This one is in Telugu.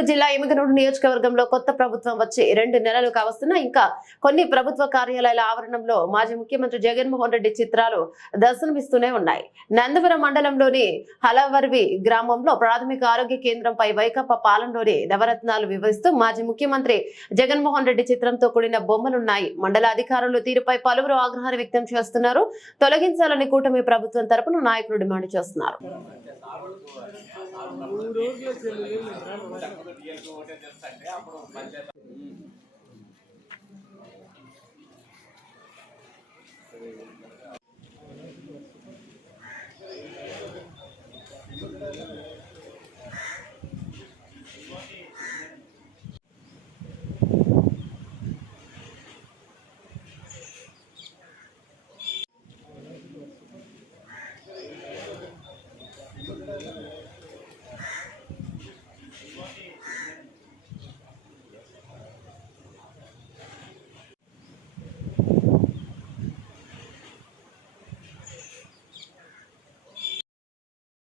కర్నూలు జిల్లా ఎమ్మిగనూరు నియోజకవర్గంలో కొత్త ప్రభుత్వం వచ్చి 2 నెలలు కావస్తున్నా ఇంకా కొన్ని ప్రభుత్వ కార్యాలయాల ఆవరణంలో మాజీ ముఖ్యమంత్రి జగన్మోహన్ రెడ్డి చిత్రాలు దర్శనమిస్తూనే ఉన్నాయి. నందవరం మండలంలోని హలవర్వి గ్రామంలో ప్రాథమిక ఆరోగ్య కేంద్రంపై వైకాపా పాలనలోని నవరత్నాలు వివరిస్తూ మాజీ ముఖ్యమంత్రి జగన్మోహన్ రెడ్డి చిత్రంతో కూడిన బొమ్మలున్నాయి. మండల అధికారులు తీరుపై పలువురు ఆగ్రహాన్ని వ్యక్తం చేస్తున్నారు. తొలగించాలని కూటమి ప్రభుత్వం తరపున నాయకులు డిమాండ్ చేస్తున్నారు.